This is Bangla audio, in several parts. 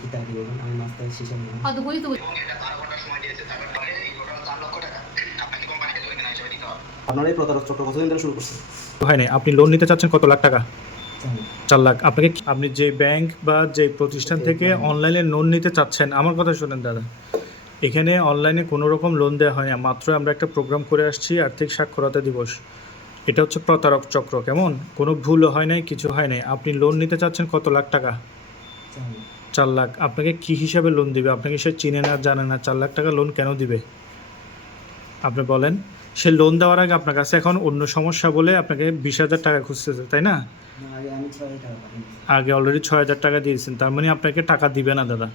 কি টাকা দিব আমি মাস্টার শেষে নিলাম হয়তো কই তো এবং এটা 12 ঘন্টা সময় দিয়েছে তারপরে এই টোটাল 4 লক্ষ টাকা আপনাকে কোম্পানিকে ধরে কেনা হিসেবে দিতে হবে। আপনারা এই প্রতারক চক্র কতদিন ধরে শুরু করছেন? হয় নাই। আপনি লোন নিতে চাচ্ছেন কত লাখ টাকা? জানি 4 লাখ। আপনি যে ব্যাংক বা যে প্রতিষ্ঠান থেকে অনলাইনে লোন নিতে চাচ্ছেন, আমার কথা শোনেন দাদা। এখানে অনলাইনে কোনো রকম লোন দেওয়া হয় না। মাত্র আমরা একটা প্রোগ্রাম করে আসছি, আর্থিক সাক্ষরতা দিবস। এটা হচ্ছে প্রতারক চক্র, কেমন? কোনো ভুলও হয় নাই, কিছু হয় নাই। আপনি লোন নিতে চাচ্ছেন কত লাখ টাকা? জানি 4 লাখ। আপনাকে কী হিসাবে লোন দিবে? আপনাকে সে চিনে না, জানে না। 4 লাখ টাকা লোন কেন দিবে? আপনি বলেন। সে লোন দেওয়ার আগে আপনার কাছে এখন অন্য সমস্যা বলে আপনাকে 20,000 টাকা খুঁজতেছে, তাই না? না আগে আমি 6,000 টাকা পাঠিয়েছি। আগে অলরেডি 6,000 টাকা দিয়েছেন, তার মানে আপনাকে টাকা দিবে না দাদা।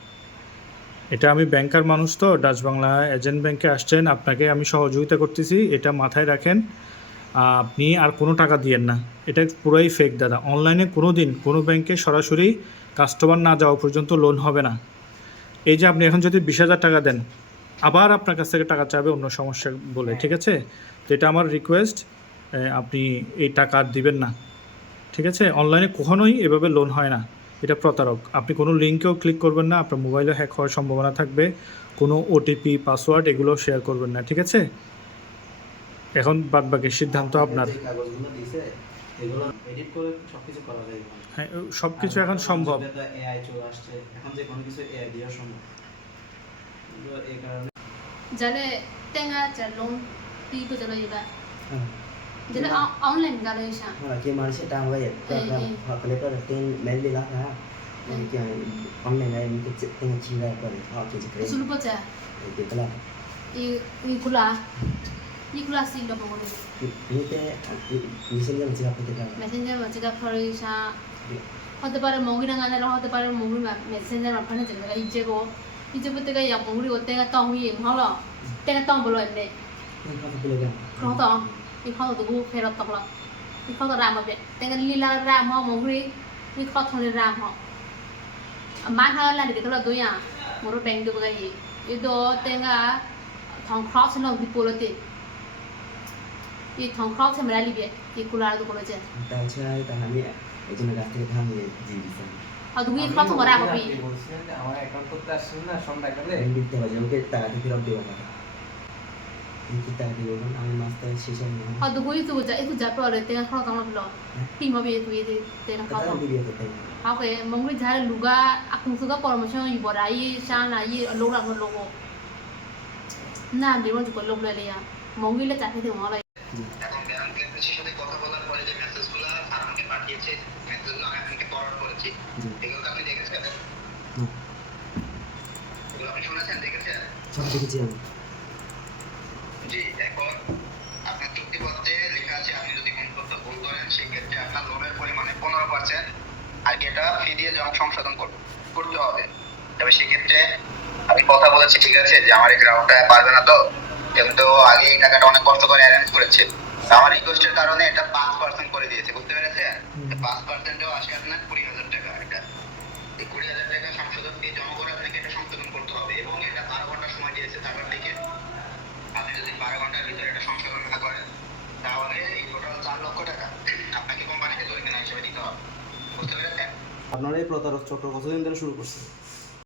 এটা আমি ব্যাংকার মানুষ তো, ডাচ বাংলা এজেন্ট ব্যাংকে আসছেন, আপনাকে আমি সহযোগিতা করতেছি, এটা মাথায় রাখেন। আপনি আর কোনো টাকা দিয়েন না, এটা পুরোই ফেক দাদা। অনলাইনে কোনো দিন কোনো ব্যাংকে সরাসরি কাস্টমার না যাওয়া পর্যন্ত লোন হবে না। এই যে আপনি এখন যদি 20,000 টাকা দেন, আবার আপনার কাছ থেকে টাকা চাইবে অন্য সমস্যা বলে, ঠিক আছে? তো এটা আমার রিকোয়েস্ট, আপনি এই টাকা আর দিবেন না, ঠিক আছে? অনলাইনে কখনোই এভাবে লোন হয় না, এটা প্রতারক। আপনি কোনো লিঙ্কেও ক্লিক করবেন না, আপনার মোবাইলে হ্যাক হওয়ার সম্ভাবনা থাকবে। কোনো ওটিপি, পাসওয়ার্ড এগুলো শেয়ার করবেন না, ঠিক আছে? এখন বাদবাকি সিদ্ধান্ত আপনার। যে কাগজগুলো দিয়েছে এগুলো এডিট করে সবকিছু করা যায়। হ্যাঁ, সব কিছু এখন সম্ভব। এআই চলে আসছে, এখন যে কোনো কিছু এআই দেওয়া সম্ভব। কিন্তু এই কারণে জানে তেঙ্গা চা লোন টি তো চলো ইবা হ্যাঁ জানে online ga lo sha hoặc là kia mà sẽ trang vậy hoặc là có tên mail đi lát ha kia online này mình cái tên chi ra có thể họ chỉ cái sulu pa cha thì cái là i kula sin do mo ni ini teh misalnya macam apa kita messenger ma chiga phari sha হতে পারে মগি না গানা হতে পারে মগি মেসেঞ্জার মা ফানে জেলা ইজে বতে গা ইয়া মগি ওতে গা তং হি হলো তেগা তং বলো এমনে ini apa boleh kan không tông đi không được gu phê tông lắm đi không được làm mà vậy tên lila ram họ mong đi đi không thôi ram họ bán hơn là để cái là tôi à một đôi bèn được cái gì cái đó tên là thằng cross nó bị politi cái thằng cross xem ra đi vậy cái cula được cái gì tahu saya tahan ya itu negara kita tahan ya di bisa họ đúng cái cross không có ram mà bị আমার অ্যাকাউন্ট করতে আসছেন না সন্ধ্যাকালে ini kita aja oke tak ada kira dia ini kita di mana আমি মাস্টার শেষে নিলাম họ đúng cái itu jatuh ada tên cross tông lắm tim mà bị itu tên cross kata tông video kita oke mong đi giải luga aku suka promotion ibu rai sana ye lo ra lo না দেবো তো লোক লইলে মঙ্গিলে চাকরি দেবো হবে এখন ব্যাংকের সাথে কথা বলার পরে যে মেসেজগুলো আমাকে পাঠিয়েছে, মেসেজগুলো আমি আপনাকে ফরওয়ার্ড করেছি, এগুলো তো আপনি দেখেছেন? এগুলো আপনি শুনেছেন, দেখেছেন? সব দেখেছি আমি জি। এখন আপনার চুক্তিপত্রে লেখা আছে আপনি যদি কোনো তথ্য ভুল করেন সেক্ষেত্রে আপনার লোনের পরিমাণে 15% আর কি এটা ফি দিয়ে সংশোধন করতে হবে। তবে সেক্ষেত্রে আমি কথা বলেছি, ঠিক আছে, যে আমার এই গ্রাহকটা পারবে না, তো কিন্তু আগে এই টাকাটা অনেক কষ্ট করে অ্যারেঞ্জ করেছে, আমার রিকোয়েস্টের কারণে এটা 5% করে দিয়েছে, বুঝতে পেরেছেন? 5%ও আসে আপনার 20,000 টাকা। এটা এই 20,000 টাকা সংশোধন ফি জমা করে আপনাকে এটা সংশোধন করতে হবে এবং এটা 12 ঘন্টা সময় দিয়েছে। তারপর থেকে আপনি যদি 12 ঘন্টার ভিতরে এটা সংশোধন না করেন তাহলে এই টোটাল 4 লক্ষ টাকা আপনাকে কোম্পানিকে ধরে কেনা হিসেবে দিতে হবে, বুঝতে পেরেছেন? আপনারা এই প্রতারক চক্র কতদিন ধরে শুরু করছেন?